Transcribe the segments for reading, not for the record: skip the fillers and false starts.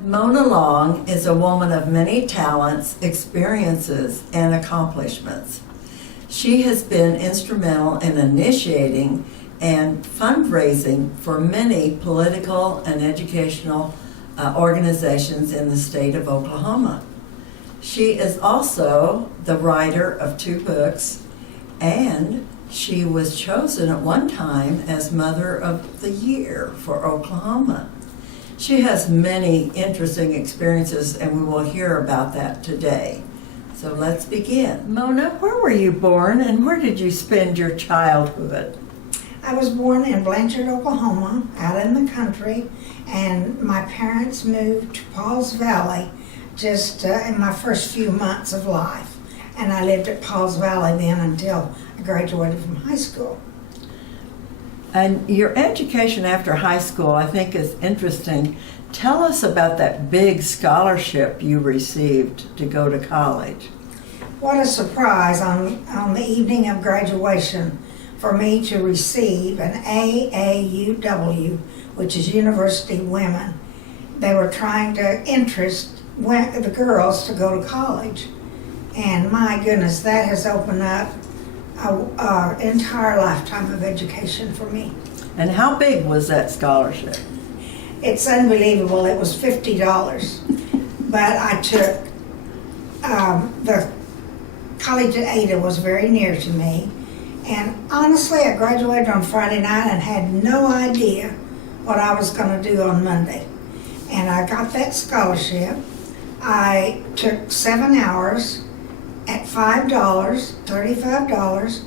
Mona Long is a woman of many talents, experiences, and accomplishments. She has been instrumental in initiating and fundraising for many political and educational organizations in the state of Oklahoma. She is also the writer of 2 books, and she was chosen at one time as Mother of the Year for Oklahoma. She has many interesting experiences, and we will hear about that today. So let's begin. Mona, where were you born and where did you spend your childhood? I was born in Blanchard, Oklahoma, out in the country, and my parents moved to Pauls Valley just in my first few months of life. And I lived at Pauls Valley then until I graduated from high school. And your education after high school, I think, is interesting. Tell us about that big scholarship you received to go to college. What a surprise on the evening of graduation for me to receive an AAUW, which is University Women. They were trying to interest the girls to go to college. And my goodness, that has opened up an entire lifetime of education for me. And how big was that scholarship? It's unbelievable. It was $50. But I took, the college at Ada was very near to me. And honestly, I graduated on Friday night and had no idea what I was going to do on Monday. And I got that scholarship. I took 7 hours at $5, $35.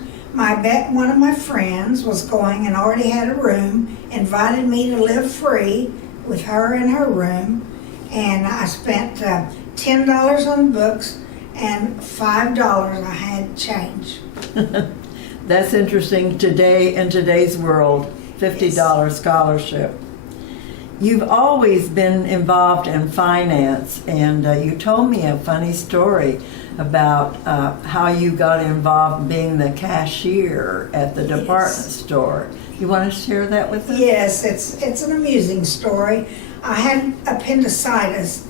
One of my friends was going and already had a room, invited me to live free with her in her room, and I spent $10 on books and $5 I had change. That's interesting today in today's world, $50 Yes. scholarship. You've always been involved in finance, and you told me a funny story about how you got involved being the cashier at the department store. You want to share that with us? Yes, it's an amusing story. I had appendicitis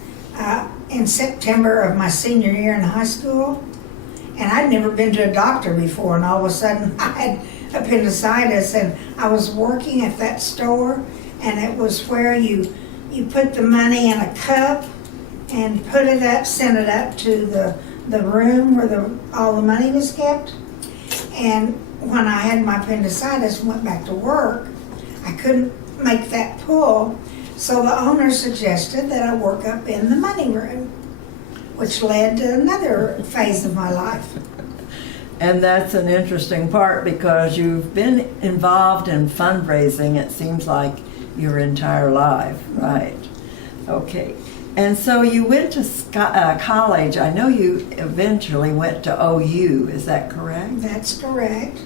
in September of my senior year in high school, and I'd never been to a doctor before, and all of a sudden I had appendicitis, and I was working at that store, and it was where you put the money in a cup and put it up, send it up to the room where all the money was kept. And when I had my appendicitis and went back to work, I couldn't make that pull, so the owner suggested that I work up in the money room, which led to another phase of my life. And that's an interesting part because you've been involved in fundraising, it seems like, your entire life, right? Okay. And so you went to college. I know you eventually went to OU. Is that correct? That's correct.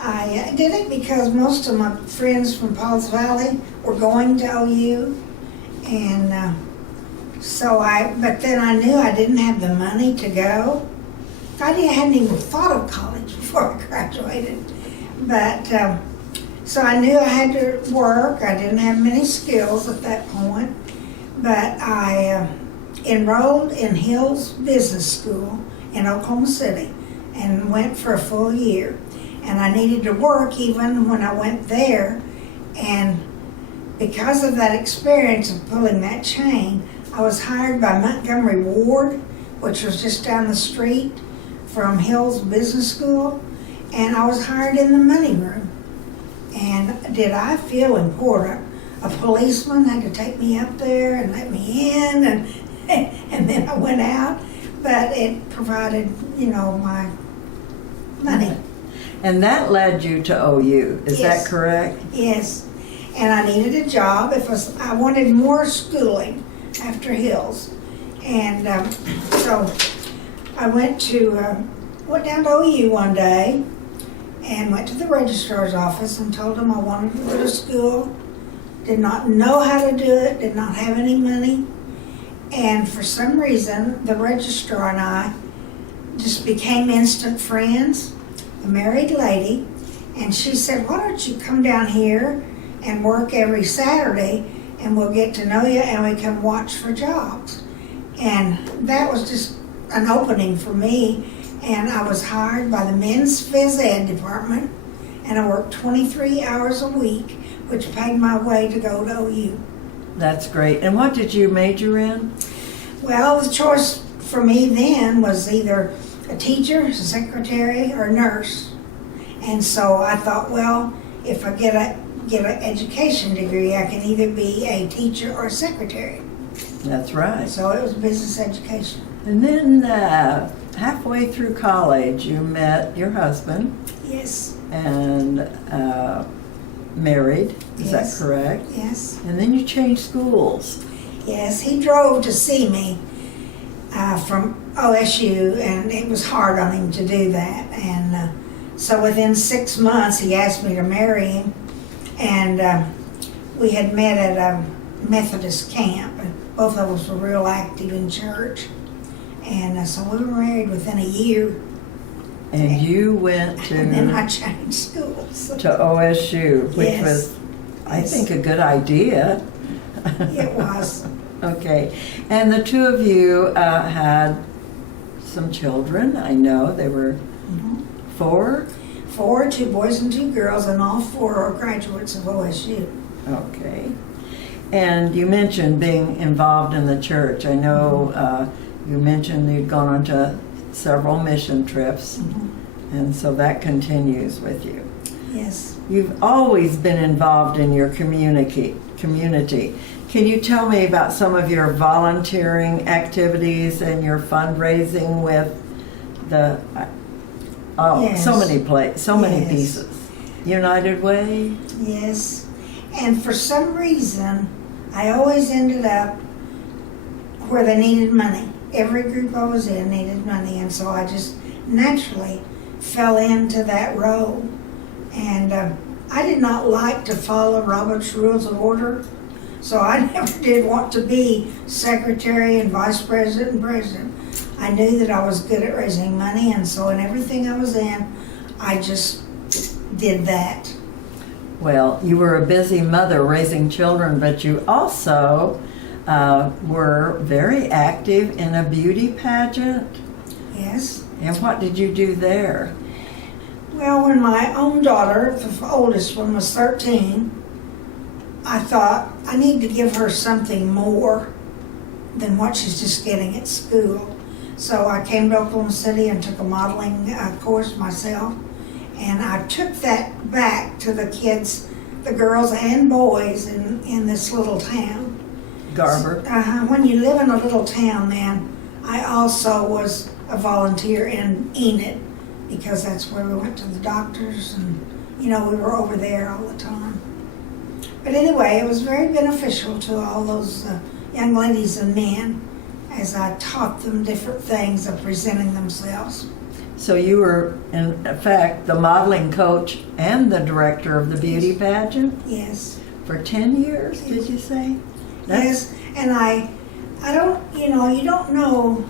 I did it because most of my friends from Pauls Valley were going to OU, and but then I knew I didn't have the money to go. I hadn't even thought of college before I graduated, but so I knew I had to work. I didn't have many skills at that point, but I enrolled in Hill's Business School in Oklahoma City and went for a full year. And I needed to work even when I went there, and because of that experience of pulling that chain, I was hired by Montgomery Ward, which was just down the street from Hill's Business School, and I was hired in the money room. And did I feel important? A policeman had to take me up there and let me in, and then I went out, but it provided, my money. And that led you to OU, is Yes. that correct? Yes, and I needed a job. I wanted more schooling after Hills, and so I went down to OU one day and went to the registrar's office and told them I wanted to go to school. Did not know how to do it, did not have any money, and for some reason the registrar and I just became instant friends. A married lady, and she said, why don't you come down here and work every Saturday and we'll get to know you, and we can watch for jobs. And that was just an opening for me. And I was hired by the men's phys ed department, and I worked 23 hours a week, which paid my way to go to OU. That's great. And what did you major in? Well, the choice for me then was either a teacher, a secretary, or a nurse. And so I thought, well, if I get an education degree, I can either be a teacher or a secretary. That's right. So it was business education. And then halfway through college, you met your husband Yes. and married. Is Yes. that correct? Yes. And then you changed schools. Yes, he drove to see me from OSU, and it was hard on him to do that. And so within 6 months, he asked me to marry him, and we had met at a Methodist camp, and both of us were real active in church. And so we were married within a year, And you went and then I to changed schools. OSU, which Yes. was, I Yes. think, a good idea. It was. Okay. And the two of you had some children. I know they were Mhm. 4. 4, 2 boys and 2 girls, and all 4 are graduates of OSU. Okay. And you mentioned being involved in the church. I know you mentioned you'd gone on to several mission trips, and so that continues with you. Yes. You've always been involved in your community. Can you tell me about some of your volunteering activities and your fundraising with the Yes. so many Yes. pieces? United Way? Yes. And for some reason, I always ended up where they needed money. Every group I was in needed money, and so I just naturally fell into that role. And I did not like to follow Robert's Rules of Order, so I never did want to be secretary and vice president and president. I knew that I was good at raising money, and so in everything I was in, I just did that. Well, you were a busy mother raising children, but you also were very active in a beauty pageant. Yes. And what did you do there? Well, when my own daughter, the oldest one, was 13, I thought I need to give her something more than what she's just getting at school. So I came to Oklahoma City and took a modeling course myself. And I took that back to the kids, the girls and boys in this little town. Garber. When you live in a little town, then I also was a volunteer in Enid, because that's where we went to the doctors, and we were over there all the time. But anyway, it was very beneficial to all those young ladies and men as I taught them different things of presenting themselves. So you were, in fact, the modeling coach and the director of the beauty pageant Yes. for 10 years, did you say? Yes, and I don't, you don't know.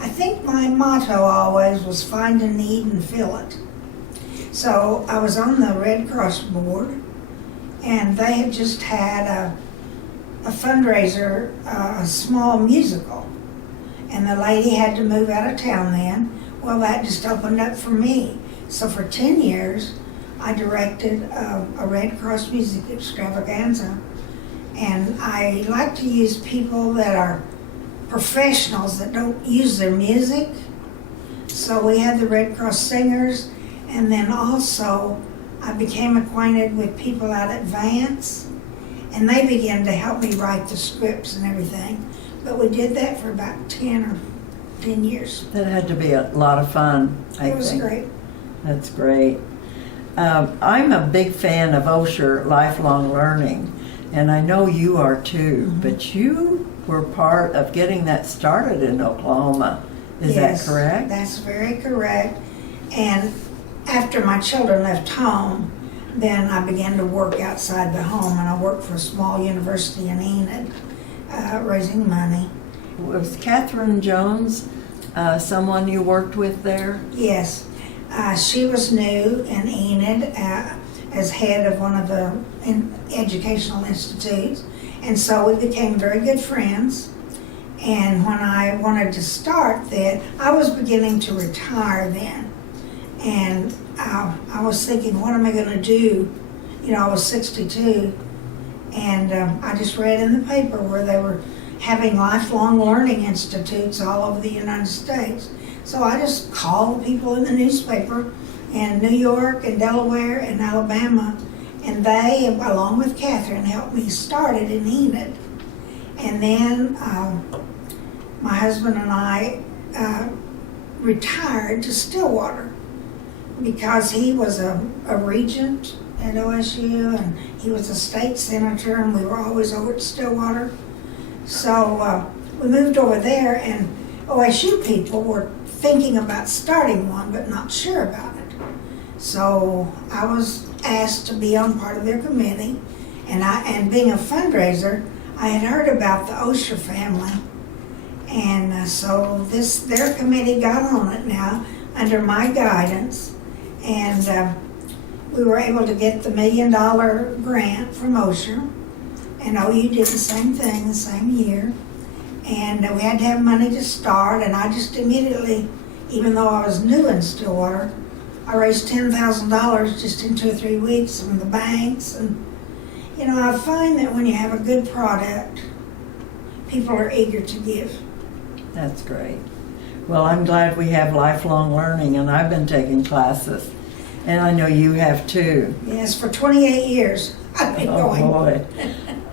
I think my motto always was find a need and fill it. So I was on the Red Cross board, and they had just had a fundraiser, a small musical, and the lady had to move out of town then. Well, that just opened up for me. So for 10 years, I directed a Red Cross music extravaganza. And I like to use people that are professionals that don't use their music. So we had the Red Cross singers, and then also I became acquainted with people out at Vance, and they began to help me write the scripts and everything. But we did that for about 10 years. That had to be a lot of fun, I think. It was great. That's great. I'm a big fan of Osher Lifelong Learning, and I know you are too, but you were part of getting that started in Oklahoma. Is Yes, that correct? That's very correct. And after my children left home, then I began to work outside the home, and I worked for a small university in Enid, raising money. Was Catherine Jones someone you worked with there? Yes, she was new in Enid. as head of one of the educational institutes. And so we became very good friends. And when I wanted to start that, I was beginning to retire then. And I was thinking, what am I going to do? You know, I was 62. And I just read in the paper where they were having lifelong learning institutes all over the United States. So I just called people in the newspaper in New York and Delaware and Alabama, and they, along with Catherine, helped me start it in Enid. And then my husband and I retired to Stillwater because he was a regent at OSU, and he was a state senator, and we were always over at Stillwater. So we moved over there, and OSU people were thinking about starting one, but not sure about it. So I was asked to be on part of their committee, and being a fundraiser, I had heard about the Osher family, and so their committee got on it now under my guidance, and we were able to get the $1 million grant from Osher, and OU did the same thing the same year. And we had to have money to start, and I just immediately, even though I was new in Stillwater, I raised $10,000 just in 2 or 3 weeks from the banks. And, you know, I find that when you have a good product, people are eager to give. That's great. Well, I'm glad we have lifelong learning, and I've been taking classes. And I know you have too. Yes, for 28 years I've been going. Oh, boy.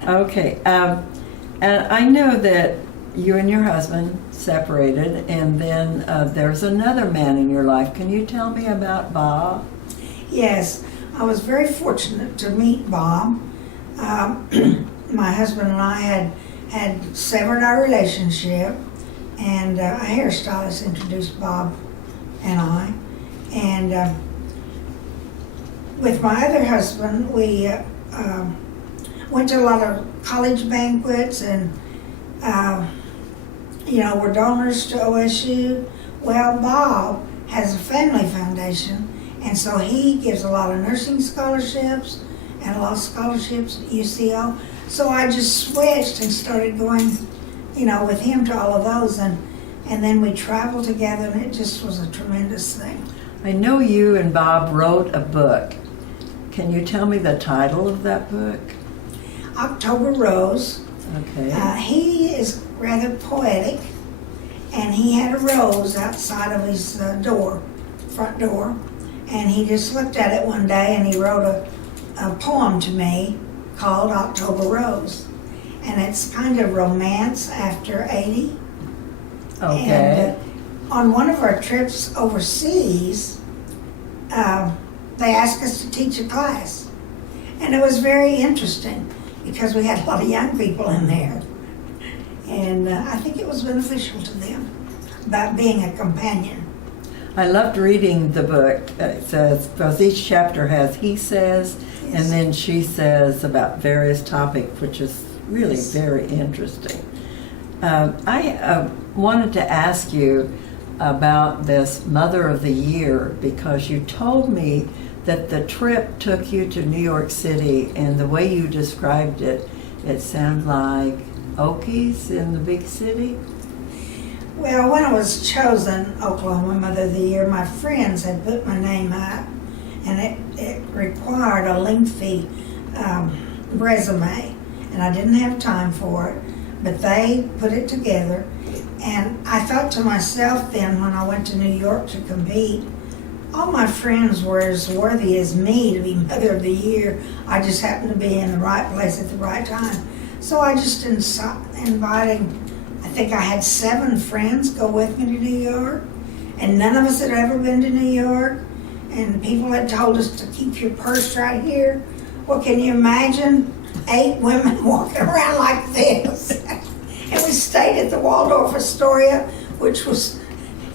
Okay. And I know that you and your husband separated, and then there's another man in your life. Can you tell me about Bob? Yes, I was very fortunate to meet Bob. My husband and I had severed our relationship, and a hairstylist introduced Bob and I. And with my other husband, we went to a lot of college banquets, and you know, we're donors to OSU. Well, Bob has a family foundation, and so he gives a lot of nursing scholarships and a lot of scholarships at UCO. So I just switched and started going, you know, with him to all of those, and then we traveled together, and it just was a tremendous thing. I know you and Bob wrote a book. Can you tell me the title of that book? October Rose. Okay. He is rather poetic, and he had a rose outside of his front door, and he just looked at it one day, and he wrote a poem to me called October Rose, and it's kind of romance after 80. Okay. And on one of our trips overseas, they asked us to teach a class, and it was very interesting because we had a lot of young people in there, and I think it was beneficial to them about being a companion. I loved reading the book. It says, because each chapter has he says, Yes. and then she says about various topics, which is really Yes. very interesting. I wanted to ask you about this Mother of the Year, because you told me that the trip took you to New York City, and the way you described it, it sounded like Okies in the big city. Well, when I was chosen Oklahoma Mother of the Year, my friends had put my name up, and it required a lengthy resume, and I didn't have time for it, but they put it together. And I thought to myself then, when I went to New York to compete, all my friends were as worthy as me to be Mother of the Year. I just happened to be in the right place at the right time. So I just invited, I think I had 7 friends go with me to New York, and none of us had ever been to New York, and people had told us to keep your purse right here. Well, can you imagine 8 women walking around like this? And we stayed at the Waldorf Astoria, which was,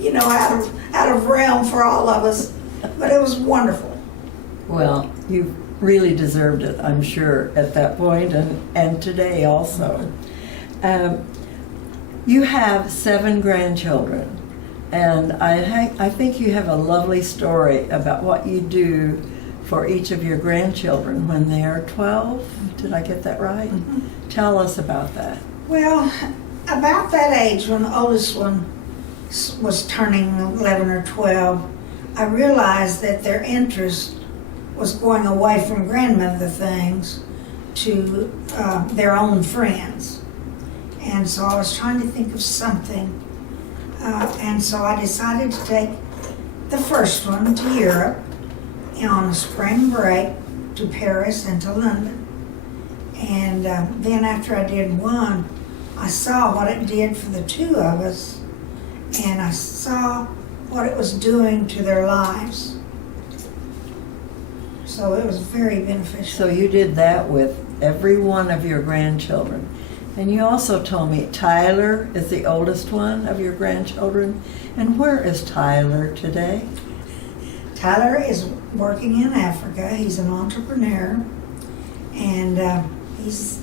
you know, out of realm for all of us, but it was wonderful. Well, you really deserved it, I'm sure, at that point, and today also. You have 7 grandchildren, and I think you have a lovely story about what you do for each of your grandchildren when they are 12. Did I get that right? Tell us about that. Well, about that age, when the oldest one was turning 11 or 12, I realized that their interest was going away from grandmother things to their own friends. And so I was trying to think of something. And so I decided to take the first one to Europe on a spring break to Paris and to London. And then after I did one, I saw what it did for the two of us, and I saw what it was doing to their lives. So it was very beneficial. So you did that with every one of your grandchildren. And you also told me Tyler is the oldest one of your grandchildren. And where is Tyler today? Tyler is working in Africa. He's an entrepreneur, and he's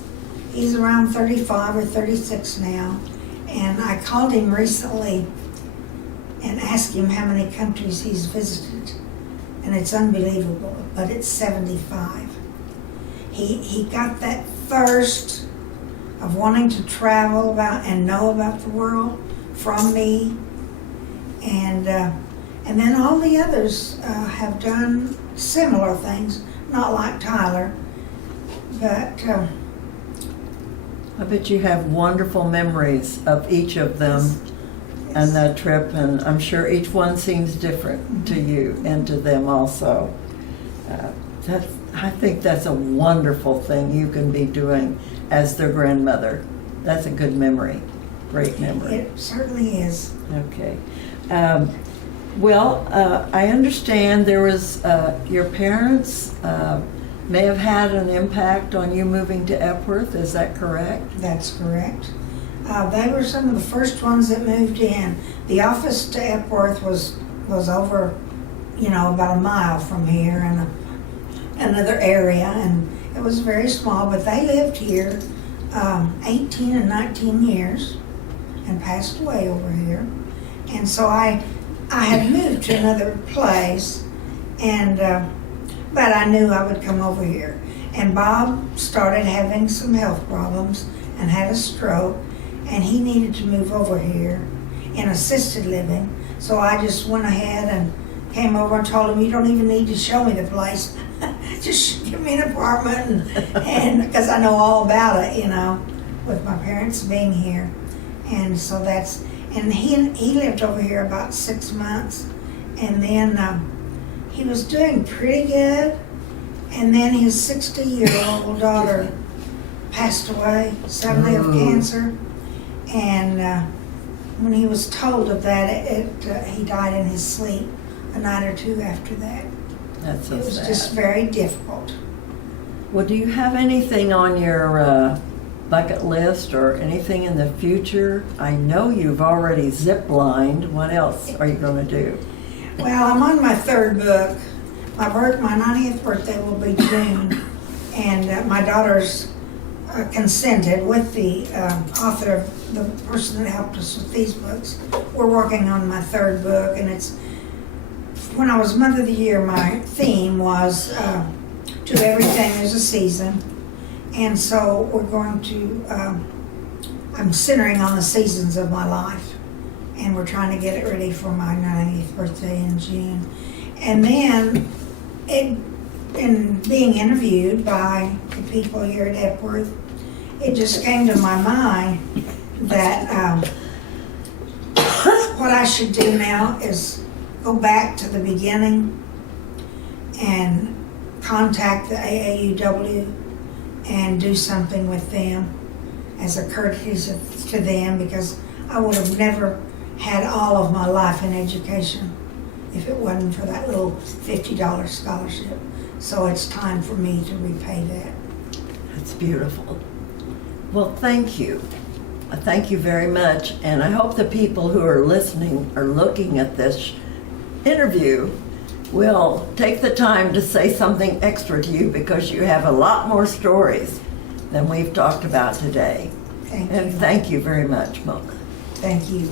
around 35 or 36 now. And I called him recently and asked him how many countries he's visited. And it's unbelievable, but it's 75. He got that thirst of wanting to travel about and know about the world from me. And then all the others have done similar things, not like Tyler, but I bet you have wonderful memories of each of them and that trip, and I'm sure each one seems different to you and to them also. I think that's a wonderful thing you can be doing as their grandmother. That's a good memory, great memory. it certainly is. Okay. Well, I understand there was, your parents may have had an impact on you moving to Epworth, is that correct? That's correct. They were some of the first ones that moved in. The office to Epworth was over, about a mile from here in another area, and it was very small, but they lived here 18 and 19 years and passed away over here. And so I had moved to another place, and but I knew I would come over here. And Bob started having some health problems and had a stroke, and he needed to move over here in assisted living. So I just went ahead and came over and told him, you don't even need to show me the place. Just give me an apartment, and because I know all about it, with my parents being here. And so and he lived over here about 6 months, and then he was doing pretty good, and then his 60-year-old daughter passed away suddenly of cancer, and when he was told of that, he died in his sleep a night or two after that. That's so sad. It was just very difficult. Well, do you have anything on your bucket list or anything in the future? I know you've already zip-lined. What else are you going to do? Well, I'm on my third book. My 90th birthday will be June, and my daughter's consented with the author, the person that helped us with these books. We're working on my third book, and it's, when I was Mother of the Year, my theme was to everything there's a season. And so we're going to, I'm centering on the seasons of my life, and we're trying to get it ready for my 90th birthday in June. And then, in being interviewed by the people here at Epworth, it just came to my mind that what I should do now is go back to the beginning and contact the AAUW and do something with them as a courtesy to them, because I would have never had all of my life in education if it wasn't for that little $50 scholarship. So it's time for me to repay that. That's beautiful. Well, thank you. Thank you very much. And I hope the people who are listening or looking at this interview will take the time to say something extra to you, because you have a lot more stories than we've talked about today. Thank you. And thank you very much, Mona. Thank you.